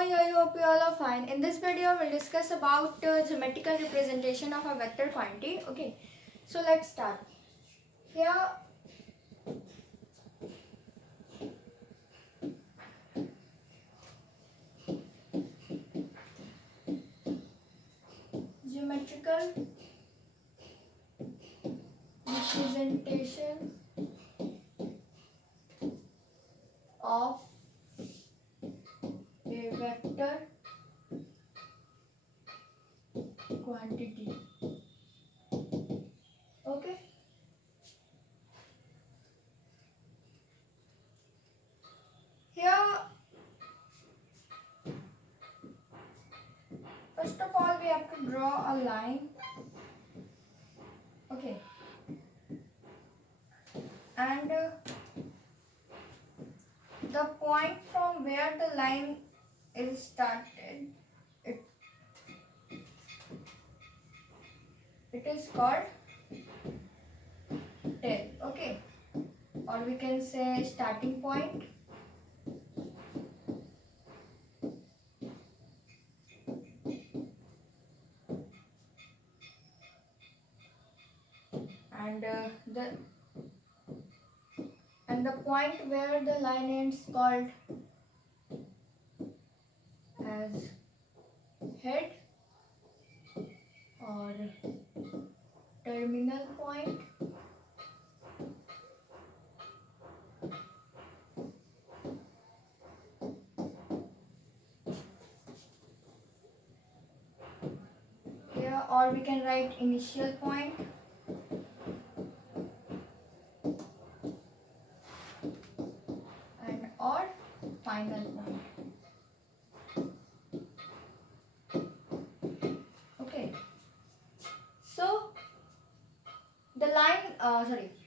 are you? I hope you all are fine. In this video, we'll discuss about geometrical representation of a vector quantity. Okay, so let's start. Here, geometrical representation of a vector quantity. Okay. Here, first of all, we have to draw a line. Okay. And the point from where the line is started, it is called tail. Okay, or we can say starting point. And the point where the line ends called as head or terminal point. Here, or we can write initial point. And or final point. Okay. So the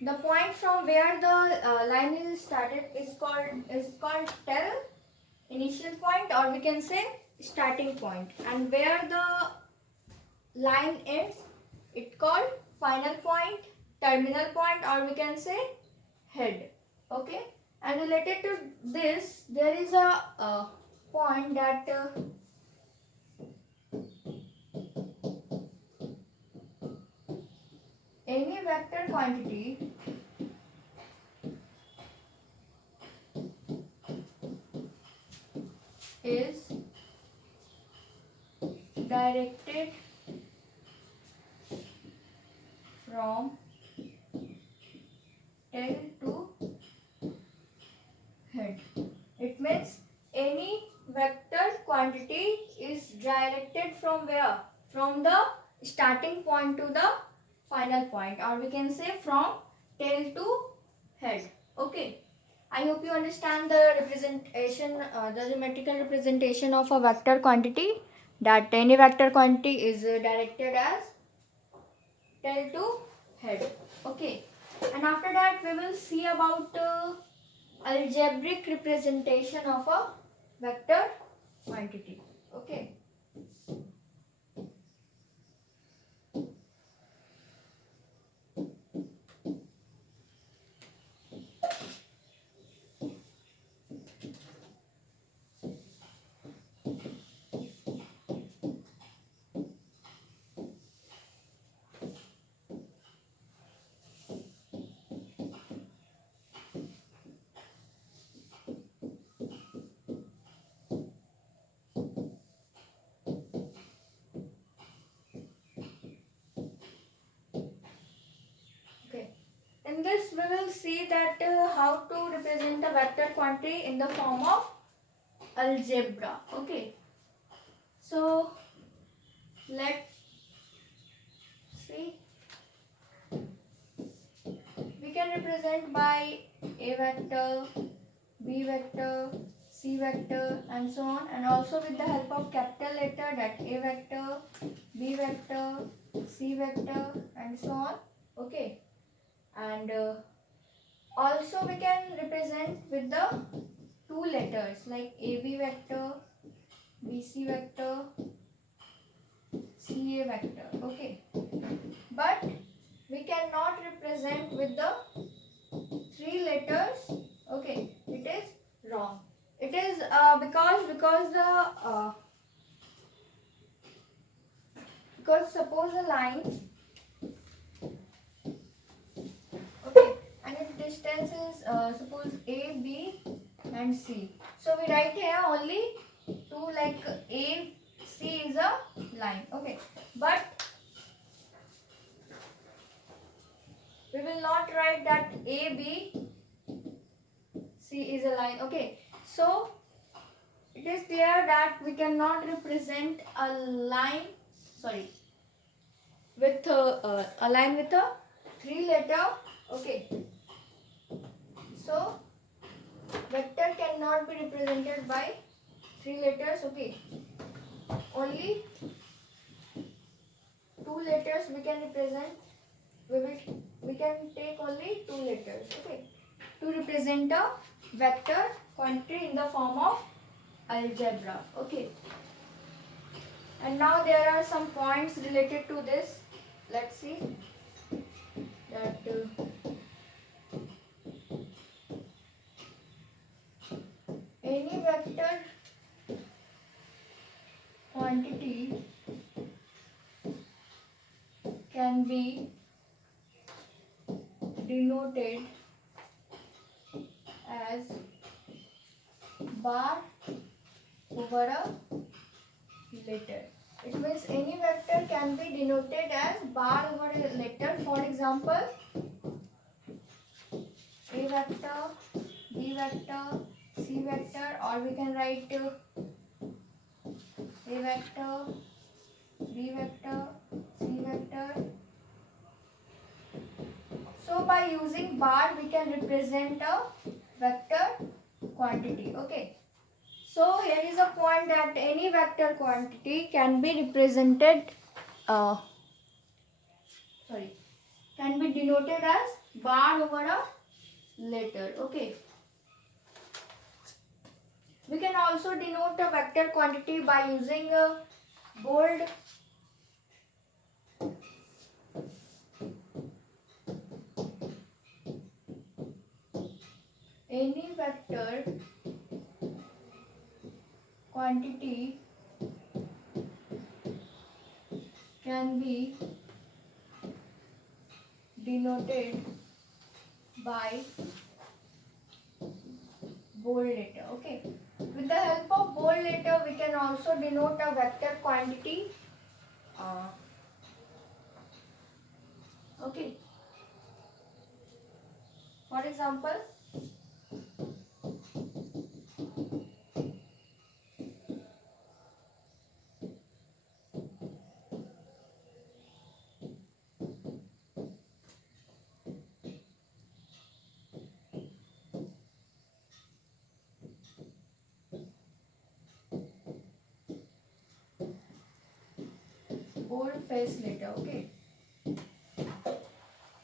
the point from where the line is started is called tail, initial point, or we can say starting point. And where the line ends, it called final point, terminal point, or we can say head. Okay. And related to this, there is a point that any vector quantity is directed from tail to head. It means any vector quantity is directed from where? From the starting point to the final point, or we can say from tail to head. Okay. I hope you understand the representation, the geometrical representation of a vector quantity, that any vector quantity is directed as tail to head. Okay. And after that, we will see about algebraic representation of a vector quantity. Okay. In this, we will see that how to represent a vector quantity in the form of algebra. Okay. So let's see. We can represent by A vector, B vector, C vector, and so on, and also with the help of capital letter, that A vector, B vector, C vector, and so on. Okay. And also we can represent with the two letters like AB vector, BC vector, CA vector. Okay. But we cannot represent with the three letters. Okay. It is wrong. It is because suppose a line, okay, and its distance is suppose A, B and C. So we write here only two, like A, C is a line, okay, but we will not write that A, B, C is a line, okay. So it is clear that we cannot represent a line, sorry, with a line with a 3-letter, okay. So vector cannot be represented by 3 letters, okay. Only 2 letters we can represent. We can take only 2 letters, okay, to represent a vector quantity in the form of algebra, okay. And now there are some points related to this. Let's see that any vector quantity can be denoted as bar over a letter. It means any vector can be denoted as bar over a letter. For example, A vector, B vector, C vector, or we can write A vector, B vector, C vector. So by using bar we can represent a vector quantity, okay. So here is a point that any vector quantity can be represented, can be denoted as bar over a letter, okay. We can also denote a vector quantity by using a bold any vector quantity can be denoted by bold letter, okay. With the help of bold letter we can also denote a vector quantity, okay. For example, bold face letter, okay.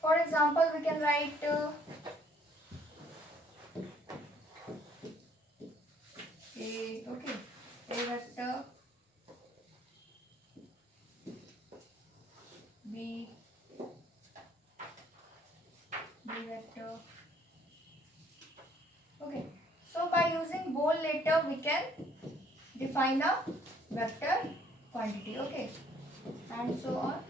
For example, we can write A vector, B vector, okay. So by using bold letter we can define a vector quantity, okay, and so on.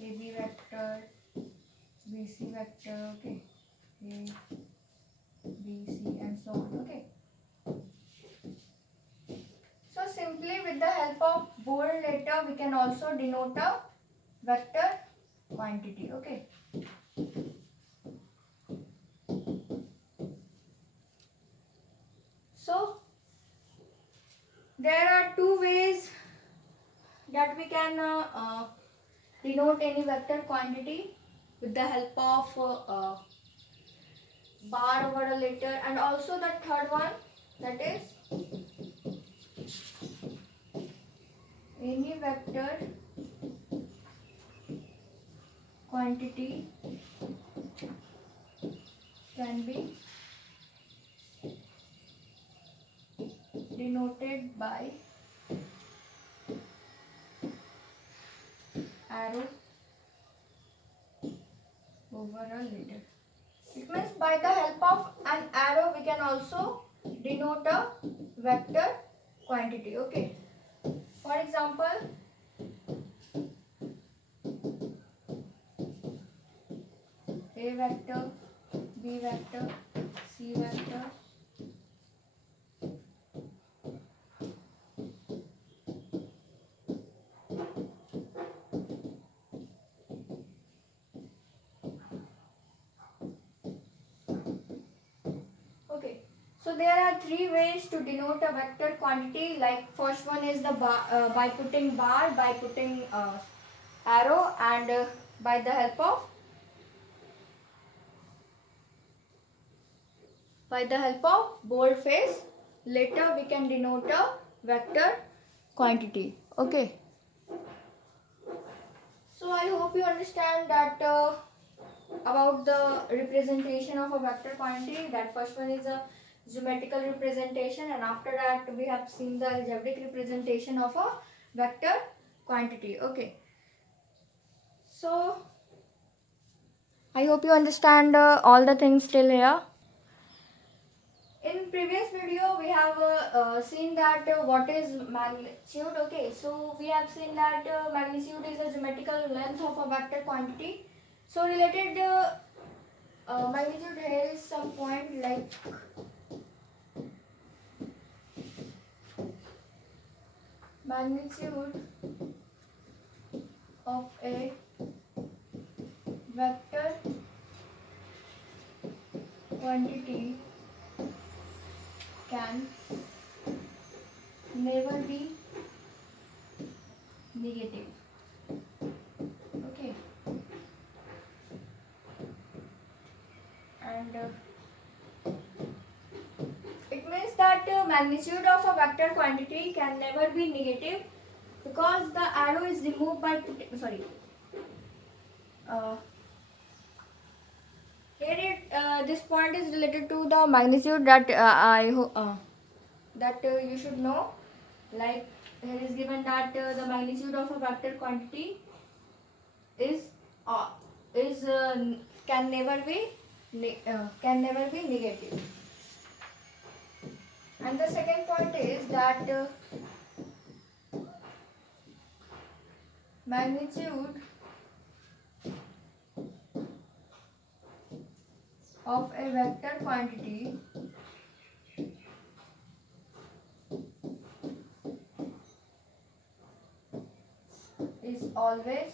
AB vector, BC vector, okay, A, B, C and so on, okay. So simply with the help of bold letter we can also denote a vector quantity, okay. So there are two ways that we can denote any vector quantity, with the help of bar over a letter, and also the third one, that is any vector quantity can be denoted by arrow over a leader. It means by the help of an arrow we can also denote a vector quantity. Okay. For example, A vector, B vector, C vector. Okay. So there are three ways to denote a vector quantity. Like first one is the bar, by putting bar, by putting arrow, and by the help of boldface. Later we can denote a vector quantity. Okay. So I hope you understand that about the representation of a vector quantity. That first one is a geometrical representation, and after that we have seen the algebraic representation of a vector quantity. Okay. So I hope you understand all the things till here. In previous video we have seen that what is magnitude. Okay, so we have seen that magnitude is a geometrical length of a vector quantity. So related magnitude, here is some point like magnitude of a vector quantity can never be negative. Okay. And it means that magnitude of a vector quantity can never be negative because the arrow is removed by putting, this point is related to the magnitude that you should know. Like here is given that the magnitude of a vector quantity is can never be negative. And the second point is that magnitude of a vector quantity is always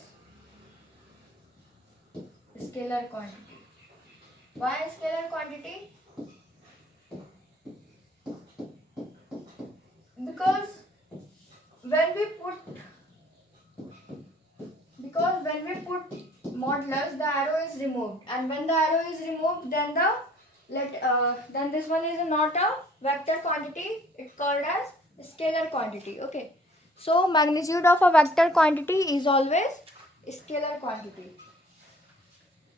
scalar quantity. Why scalar quantity? Because when we put modulus, the arrow is removed, and when the arrow is removed, then then this one is not a vector quantity. It's called as scalar quantity. Okay. So magnitude of a vector quantity is always scalar quantity.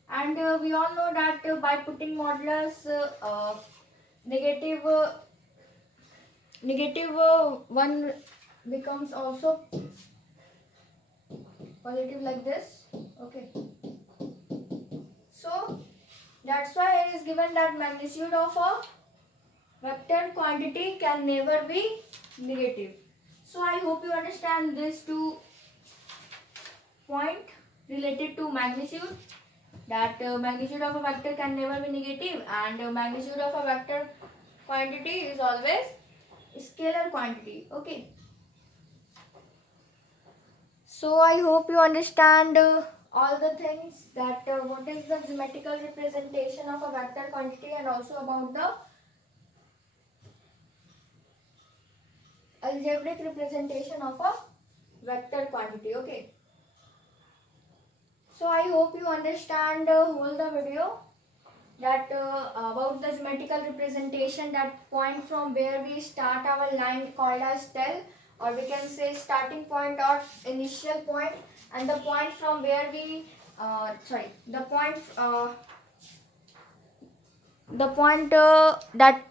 And we all know that by putting modulus, negative one becomes also positive like this. Okay. So that's why it is given that magnitude of a vector quantity can never be negative. So I hope you understand these two points related to magnitude. That magnitude of a vector can never be negative, and magnitude of a vector quantity is always scalar quantity. Okay. So I hope you understand all the things, that what is the geometrical representation of a vector quantity, and also about the algebraic representation of a vector quantity. Okay. So I hope you understand whole the video, that about the geometrical representation, that point from where we start our line called as tel, or we can say starting point or initial point, and the point from where we the point that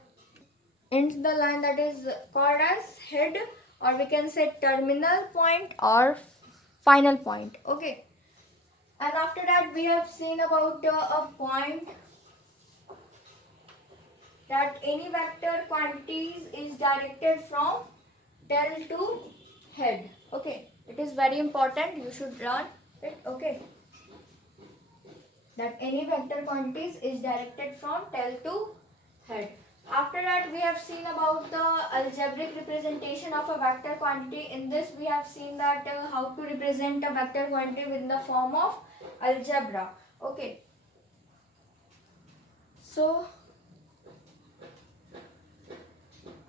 ends the line, that is called as head, or we can say terminal point or final point. Okay. And after that we have seen about a point that any vector quantities is directed from tail to head. Okay, it is very important, you should learn it. Okay, that any vector quantities is directed from tail to head. After that we have seen about the algebraic representation of a vector quantity. In this we have seen that how to represent a vector quantity in the form of algebra. Okay, so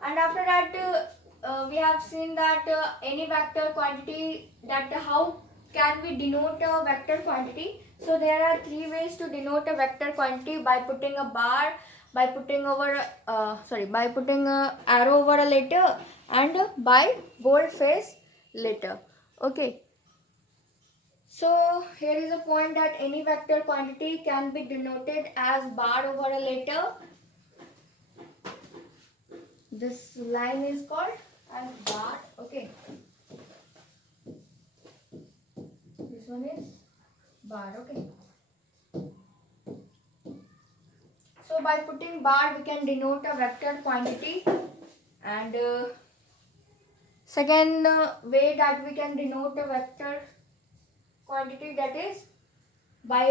and after that we have seen that any vector quantity, that how can we denote a vector quantity. So there are three ways to denote a vector quantity: by putting a bar, by putting over by putting a arrow over a letter, and by boldface letter. Okay, so here is a point that any vector quantity can be denoted as bar over a letter. This line is called as bar. Okay, this one is bar. Okay, so by putting bar we can denote a vector quantity. And second way that we can denote a vector quantity, that is by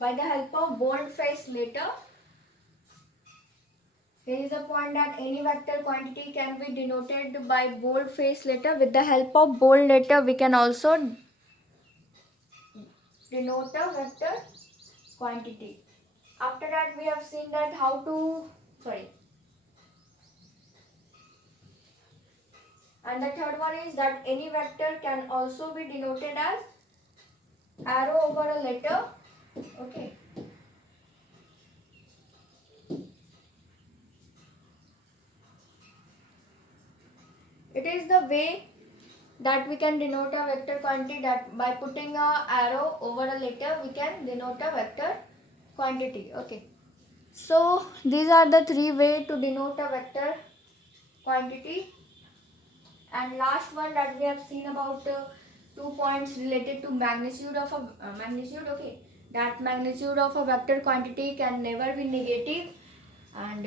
the help of boldface letter. Here is a point that any vector quantity can be denoted by boldface letter. With the help of bold letter we can also denote a vector quantity. After that we have seen that how to and the third one is that any vector can also be denoted as arrow over a letter. Okay, it is the way that we can denote a vector quantity, that by putting a arrow over a letter we can denote a vector quantity. Okay, so these are the three ways to denote a vector quantity. And last one that we have seen about 2 points related to magnitude of a magnitude. Okay, that magnitude of a vector quantity can never be negative. And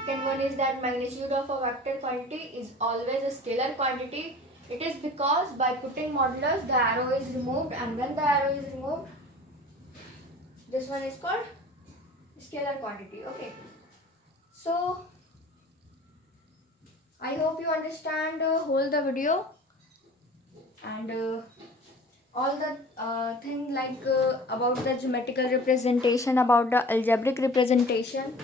second one is that magnitude of a vector quantity is always a scalar quantity. It is because by putting modulus the arrow is removed, and when the arrow is removed, this one is called scalar quantity. Okay, so I hope you understand whole the video, and all the thing like about the geometrical representation, about the algebraic representation,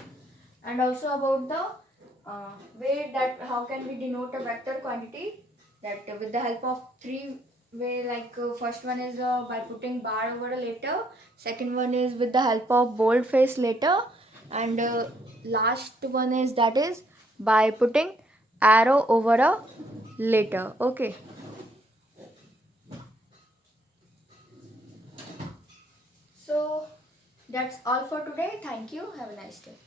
and also about the way that how can we denote a vector quantity, that with the help of three way, like first one is by putting bar over a letter, second one is with the help of boldface letter, and last one is that is by putting arrow over a letter. Okay, so that's all for today. Thank you. Have a nice day.